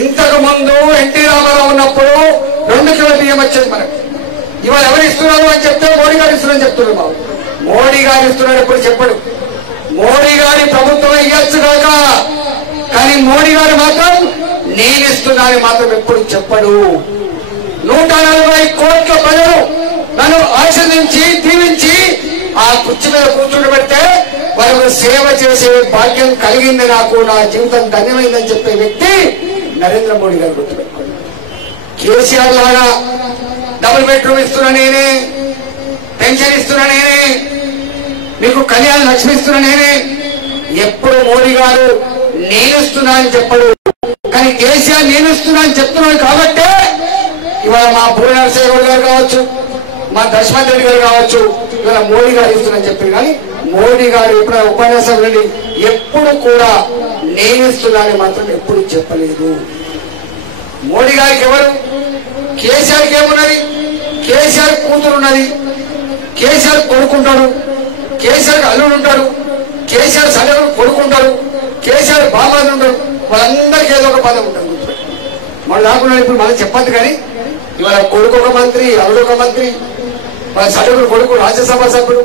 ఇంతకు ముందు ఎన్టీ రామారావు ఉన్నప్పుడు 2 కిలోల బియ్యం వచ్చేది మనకి. ఇవాళ ఎవరు ఇస్తున్నారు అని చెప్తే మోడీ గారు ఇస్తున్నారని చెప్తున్నారు. బాబు మోడీ గారు ఇస్తున్నాడు ఎప్పుడు చెప్పడు. మోడీ గారి ప్రభుత్వం ఇవ్వచ్చు కాక, కానీ మోడీ గారు మాత్రం నేను ఇస్తున్నాను మాత్రం ఎప్పుడు చెప్పడు. 140 కోట్ల ప్రజలు నన్ను ఆశీర్వదించి దీవించి ఆ కుర్చీ మీద కూర్చుండబెడితే వారికి సేవ చేసే భాగ్యం కలిగింది, నాకు నా జీవితం ధన్యమైందని చెప్పే వ్యక్తి నరేంద్ర మోడీ గారు గుర్తుపెట్టుకోండి. కేసీఆర్ లాగా డబుల్ బెడ్రూమ్ ఇస్తున్నా నేనే, పెన్షన్ ఇస్తున్నా నేనే, మీకు కళ్యాణ లక్ష్మి ఇస్తున్నా నేనే, ఎప్పుడు మోడీ గారు నేను ఇస్తున్నా అని చెప్పడు. కానీ కేసీఆర్ నేను ఇస్తున్నా అని చెప్తున్నాను కాబట్టే ఇవాళ మా భువనేశ్వర్ గారు కావచ్చు, మా దశమత్ రెడ్డి గారు కావచ్చు, ఇవాళ మోడీ గారు ఇస్తున్నారని చెప్పారు. కానీ మోడీ గారు ఎప్పుడైనా ఉపన్యాసం వెళ్ళి ఎప్పుడు కూడా నేను ఇస్తున్నానని మాత్రం ఎప్పుడు చెప్పలేదు. మోడీ గారికి ఎవరు, కేసీఆర్కి ఏమున్నది? కేసీఆర్ కూతురు ఉన్నది, కేసీఆర్ కొడుకుంటాడు, కేసీఆర్ అల్లుడు ఉంటాడు, కేసీఆర్ సలహా కొడుకుంటాడు, కేసీఆర్ బాబాలు ఉంటాడు. వాళ్ళందరికీ ఏదో ఒక పదం ఉంటుంది. వాళ్ళు రాకుండా ఇప్పుడు మనం చెప్పద్దు. కానీ ఇవాళ కొడుకు ఒక మంత్రి, అల్లుడు ఒక మంత్రి, వాళ్ళ సలహుడు కొడుకు రాజ్యసభ సభ్యుడు.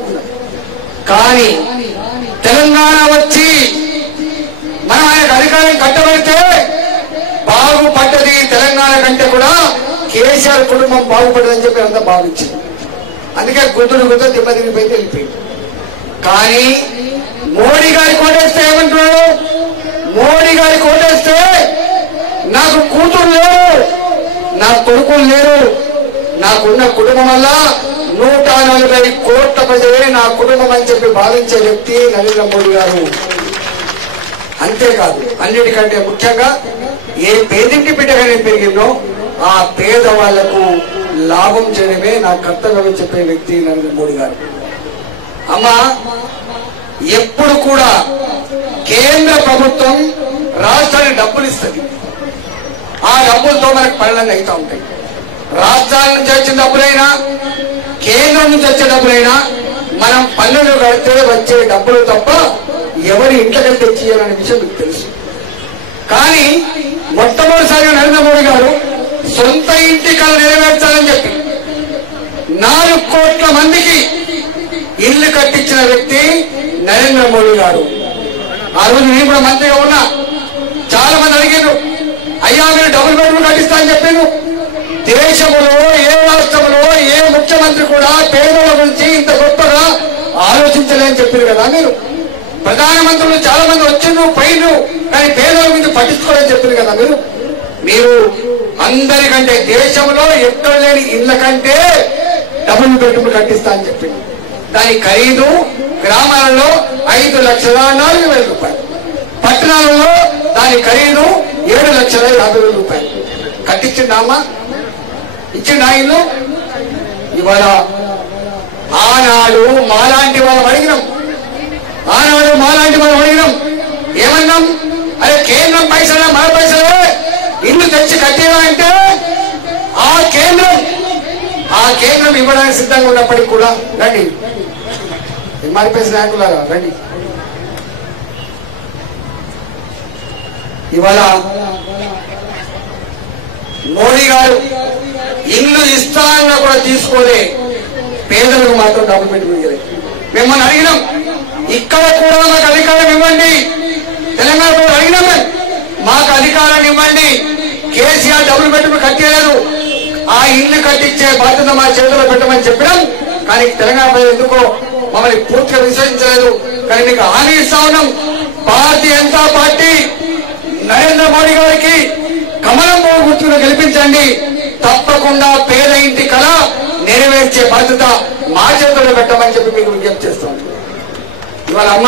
కానీ తెలంగాణ వచ్చి మనం ఆయనకు అధికారం కట్టబెడితే బాగుపడ్డది తెలంగాణ కంటే కూడా కేసీఆర్ కుటుంబం బాగుపడ్డదని చెప్పి అంతా భావించింది. అందుకే గుర్తుడు దెబ్బతిరిగిపోయింది, వెళ్ళిపోయింది. కానీ మోడీ గారి కోటేస్తే ఏమంటున్నాడు? మోడీ గారి కోటేస్తే నాకు కూతురు లేరు, నా కొడుకులు లేరు, నాకున్న కుటుంబం వల్ల 140 కోట్ల ప్రజలే నా కుటుంబం అని చెప్పి భావించే వ్యక్తి నరేంద్ర మోడీ గారు. అంతేకాదు, అన్నిటికంటే ముఖ్యంగా ఏ పేదింటి బిడ్డగా నేను పెరిగిందో ఆ పేదవాళ్లకు లాభం చేయడమే నా కర్తవ్యం చెప్పే వ్యక్తి నరేంద్ర మోడీ గారు. అమ్మా, ఎప్పుడు కూడా కేంద్ర ప్రభుత్వం రాష్ట్రానికి డబ్బులు ఇస్తుంది. ఆ డబ్బులతో మనకు పనులన్నీ అవుతూ ఉంటాయి. రాష్ట్రాల నుంచి వచ్చిన డబ్బులైనా కేంద్రం నుంచి వచ్చే డబ్బులైనా మనం పన్నులు కడితే వచ్చే డబ్బులు తప్ప ఎవరి ఇంట్లోకి తెచ్చియాలనే విషయం మీకు తెలుసు. కానీ మొట్టమొదటిసారిగా నరేంద్ర మోడీ గారు సొంత ఇంటి కళ నెరవేర్చాలని చెప్పి 4 కోట్ల మందికి ఇల్లు కట్టించిన వ్యక్తి నరేంద్ర మోడీ గారు. ఆ రోజు నేను కూడా మంత్రిగా ఉన్నా. చాలా మంది అడిగారు, అయ్యా మీరు డబుల్ బెడ్రూమ్ కట్టిస్తా అని చెప్పాను. దేశంలో ఏ రాష్ట్రంలో ఏ ముఖ్యమంత్రి కూడా పేదల గురించి ఇంత గొప్పగా ఆలోచించలేని చెప్పారు కదా మీరు. ప్రధానమంత్రులు చాలా మంది వచ్చిండ్రు పైను, కానీ పేదల గురించి పట్టించుకోవాలని చెప్పారు కదా మీరు. అందరికంటే దేశంలో ఎక్కడ లేని ఇళ్ల కంటే డబుల్ బెడ్రూమ్ కట్టిస్తా అని చెప్పింది. దాని ఖరీదు గ్రామాలలో 5,04,000 రూపాయలు, పట్టణాలలో దాని ఖరీదు 7,50,000 రూపాయలు. కట్టించిందామా? ఇచ్చిండా ఇల్లు? ఇవాళ ఆనాడు మాలాంటి వాళ్ళం అడిగినాం, ఏమన్నాం? అరే కేంద్రం పైసలే మన పైసలే ఇల్లు తెచ్చి కట్టినా అంటే ఆ కేంద్రం ఇవ్వడానికి సిద్ధంగా ఉన్నప్పటికీ కూడా రండి ఎంఆర్పీఎస్ నాయకులారా రండి. ఇవాళ మోడీ గారు ఇల్లు ఇస్తానన్నా కూడా తీసుకోలే, పేదలకు మాత్రం డబ్బులు పెట్టుకుని మిమ్మల్ని అడిగినాం. ఇక్కడ కూడా మాకు అధికారం ఇవ్వండి, తెలంగాణ కూడా అడిగినాం, మాకు అధికారాన్ని ఇవ్వండి. కేసీఆర్ డబ్బులు పెట్టుకుని కట్టేయలేదు, ఆ ఇల్లు కట్టించే బాధ్యత మా చేతిలో పెట్టమని చెప్పినాం. కానీ తెలంగాణ ప్రజలు ఎందుకో మమ్మల్ని పూర్తిగా విశ్వసించలేదు. కానీ మీకు హామీ ఇస్తా ఉన్నాం, భారతీయ జనతా పార్టీ నరేంద్ర మోడీ గారికి కమలం పువ్వు గుర్తును గెలిపించండి, తప్పకుండా పేద ఇంటి కళ నెరవేర్చే బాధ్యత మా చేతుల్లో పెట్టమని చెప్పి మీకు విజ్ఞప్తి చేస్తాం. ఇవాళ అమ్మ